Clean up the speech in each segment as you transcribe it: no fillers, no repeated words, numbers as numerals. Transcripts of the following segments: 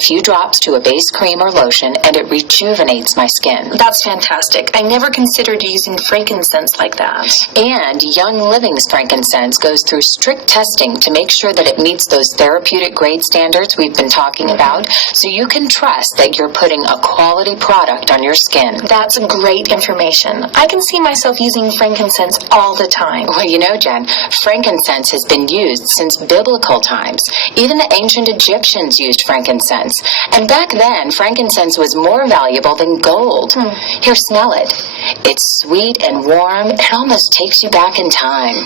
few drops to a base cream or lotion, and it rejuvenates my skin. That's fantastic. I never considered using frankincense like that. And Young Living's frankincense goes through strict testing to make sure that it meets those therapeutic grade standards we've been talking about, so you can trust that you're putting a quality product on your skin. That's great information. I can see myself using frankincense all the time. Well, you know, Jen, frankincense has been used since biblical times. Even the ancient Egyptians used frankincense. And back then, frankincense was more valuable than gold. Here, smell it. It's sweet and warm. It almost takes you back in time.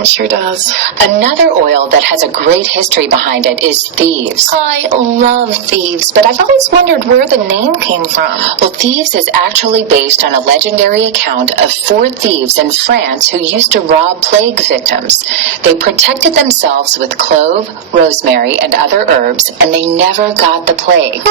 It sure does. Another oil that has a great history behind it is Thieves. I love Thieves, but I've always wondered where the name came from. Well, Thieves is actually based on a legendary account of 4 thieves in France who used to rob plague victims. They protected themselves with clove, rosemary, and other herbs, and they never got the plague.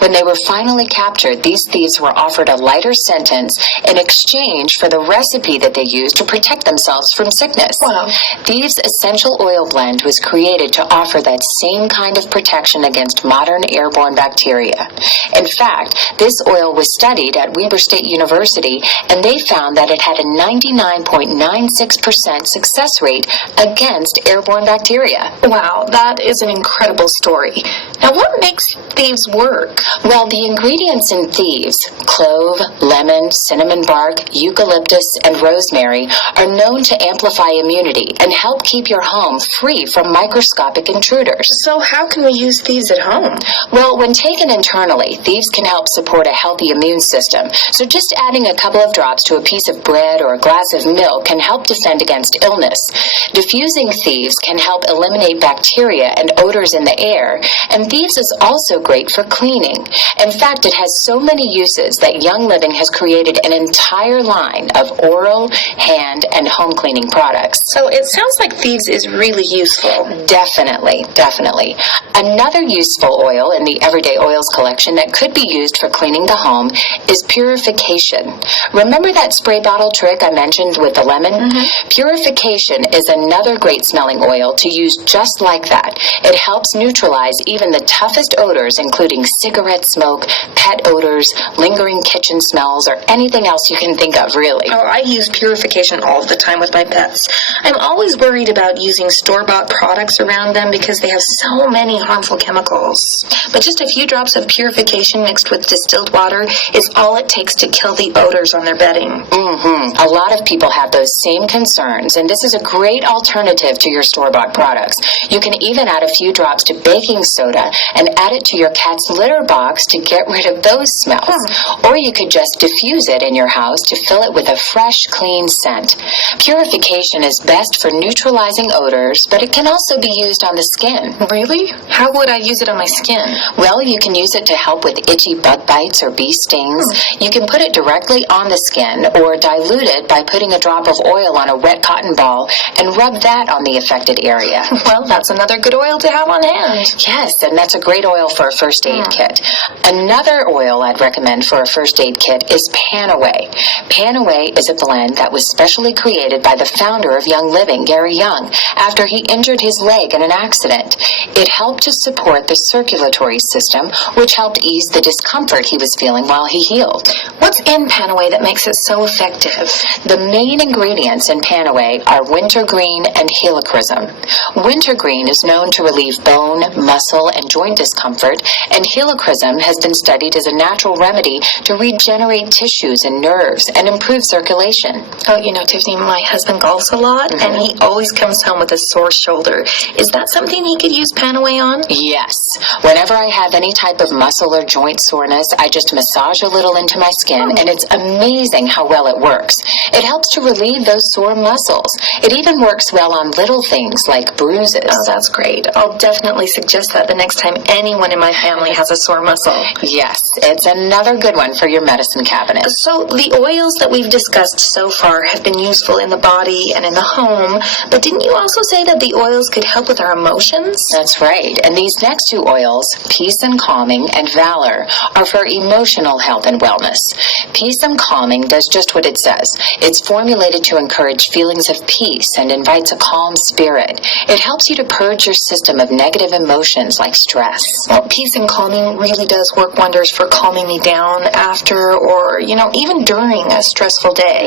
When they were finally captured, these thieves were offered a lighter sentence in exchange for the recipe that they used to protect themselves from sickness. Wow. Thieves' essential oil blend was created to offer that same kind of protection against modern airborne bacteria. In fact, this oil was studied at Weber State University, and they found that it had a 99.96% success rate against airborne bacteria. Wow, that is an incredible story. Now, what makes Thieves work? Well, the ingredients in Thieves, clove, lemon, cinnamon bark, eucalyptus, and rosemary, are known to amplify immunity and help keep your home free from microscopic intruders. So how can we use Thieves at home? Well, when taken internally, Thieves can help support a healthy immune system. So just adding a couple of drops to a piece of bread or a glass of milk can help defend against illness. Diffusing Thieves can help eliminate bacteria and odors in the air, and Thieves is also great for cleaning. In fact, it has so many uses that Young Living has created an entire line of oral, hand, and home cleaning products. So it sounds like Thieves is really useful. Definitely. Another useful oil in the Everyday Oils collection that could be used for cleaning the home is purification. Remember that spray bottle trick I mentioned with the lemon? Purification is another great smelling oil to use just like that. It helps neutralize even the toughest odors, including cigarette smoke, pet odors, lingering kitchen smells, or anything else you can think of, really. Oh, I use purification all the time with my pets. I'm always worried about using store-bought products around them because they have so many harmful chemicals. But just a few drops of purification mixed with distilled water is all it takes to kill the odors on their bedding. A lot of people have those same concerns, and this is a great alternative to your store-bought products. You can even add a few drops to baking soda and add it to your cat's litter box to get rid of those smells. Or you could just diffuse it in your house to fill it with a fresh, clean scent. Purification is best for neutralizing odors, but it can also be used on the skin. Really? How would I use it on my skin? Well, you can use it to help with itchy bug bites or bee stings. You can put it directly on the skin or dilute it by putting a drop of oil on a wet cotton ball and rub that on the affected area. Well, that's another good oil to have on hand. Yes, and that's a great oil for a first aid kit. Another oil I'd recommend for a first aid kit is Panaway. Panaway is a blend that was specially created by the founder of Young Living, Gary Young, after he injured his leg in an accident. It helped to support the circulatory system, which helped ease the discomfort he was feeling while he healed. What's in Panaway that makes it so effective? The main ingredients in Panaway are wintergreen and helichrysum. Wintergreen is known to relieve bone, muscle, and joint discomfort, and helichrysum has been studied as a natural remedy to regenerate tissues and nerves and improve circulation. Oh, you know, Tiffany, my husband golfs a lot, and he always comes home with a sore shoulder. Is that something he could use Panaway on? Yes. Whenever I have any type of muscle or joint soreness, I just massage a little into my skin, and it's amazing how well it works. It helps to relieve those sore muscles. It even works well on little things like bruises. Oh, that's great. I'll definitely suggest that the next time anyone in my family has a sore muscle. Yes, it's another good one for your medicine cabinet. So the oils that we've discussed so far have been useful in the body and in the home, but didn't you also say that the oils could help with our emotions? That's right. And these next two oils, Peace and Calming and Valor, are for emotional health and wellness. Peace and Calming does just what it says. It's formulated to encourage feelings of peace and invites a calm spirit. It helps you to purge your system of negative emotions like stress. Well, peace and calming really does work wonders for calming me down after or, even during a stressful day.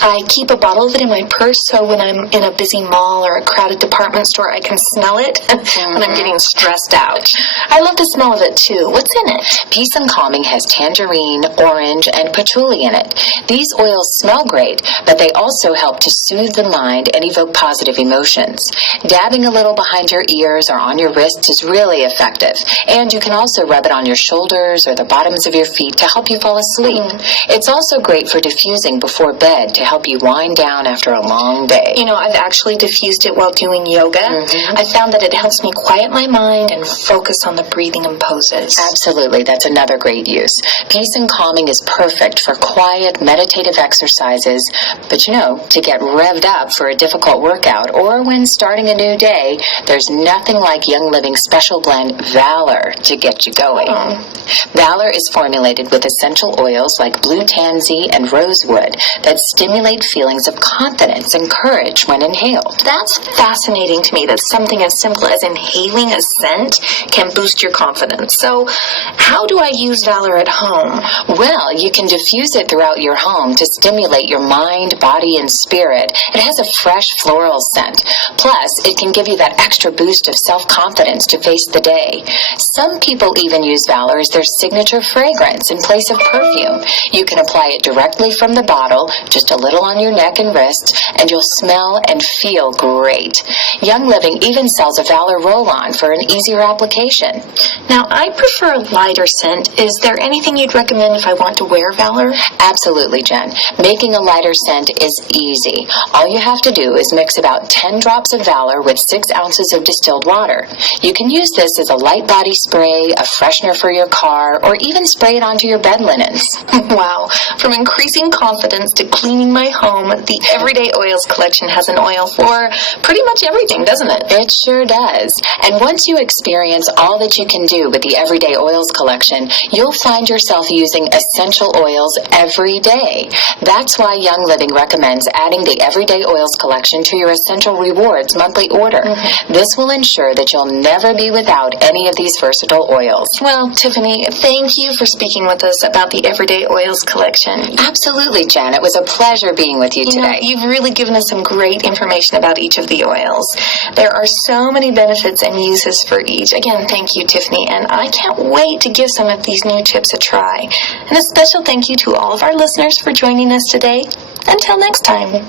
I keep a bottle of it in my purse so when I'm in a busy mall or a crowded department store, I can smell it when I'm getting stressed out. I love the smell of it too. What's in it? Peace and Calming has tangerine, orange, and patchouli in it. These oils smell great, but they also help to soothe the mind and evoke positive emotions. Dabbing a little behind your ears or on your wrists is really effective, and you can also rub it on your shoulders or the bottoms of your feet to help you fall asleep. It's also great for diffusing before bed to help you wind down after a long day. I've actually diffused it while doing yoga. I found that it helps me quiet my mind and focus on the breathing and poses. Absolutely, that's another great use. Peace and Calming is perfect for quiet, meditative exercises, but to get revved up for a difficult workout or when starting a new day, there's nothing like Young Living's special blend Valor to get you going. Valor is formulated with essential oils like blue tansy and rosewood that stimulate feelings of confidence and courage when inhaled. That's fascinating to me that something as simple as inhaling a scent can boost your confidence. So, how do I use Valor at home? Well, you can diffuse it throughout your home to stimulate your mind, body, and spirit. It has a fresh floral scent. Plus, it can give you that extra boost of self-confidence to face the day. Some people even use Valor as their signature fragrance in place of perfume. You can apply it directly from the bottle, just a little on your neck and wrist, and you'll smell and feel great. Young Living even sells a Valor roll-on for an easier application. Now, I prefer a lighter scent. Is there anything you'd recommend if I want to wear Valor? Absolutely, Jen. Making a lighter scent is easy. All you have to do is mix about 10 drops of Valor with 6 ounces of distilled water. You can use this as a light body spray, a freshener for your car, or even spray it onto your bed linens. Wow. From increasing confidence to cleaning my home, the Everyday Oils collection has an oil for pretty much everything, doesn't it? It sure does. And once you experience all that you can do with the Everyday Oils collection, you'll find yourself using essential oils every day. That's why Young Living recommends adding the Everyday Oils collection to your Essential Rewards monthly order. This will ensure that you'll never be without any of these versatile oils. Well, Tiffany, thank you for speaking with us about the Everyday Oils collection. Absolutely, Jen. It was a pleasure being with you today. You've really given us some great information about each of the oils. There are so many benefits and uses for each. Again, thank you, Tiffany, and I can't wait to give some of these new tips a try. And a special thank you to all of our listeners for joining us today. Until next time.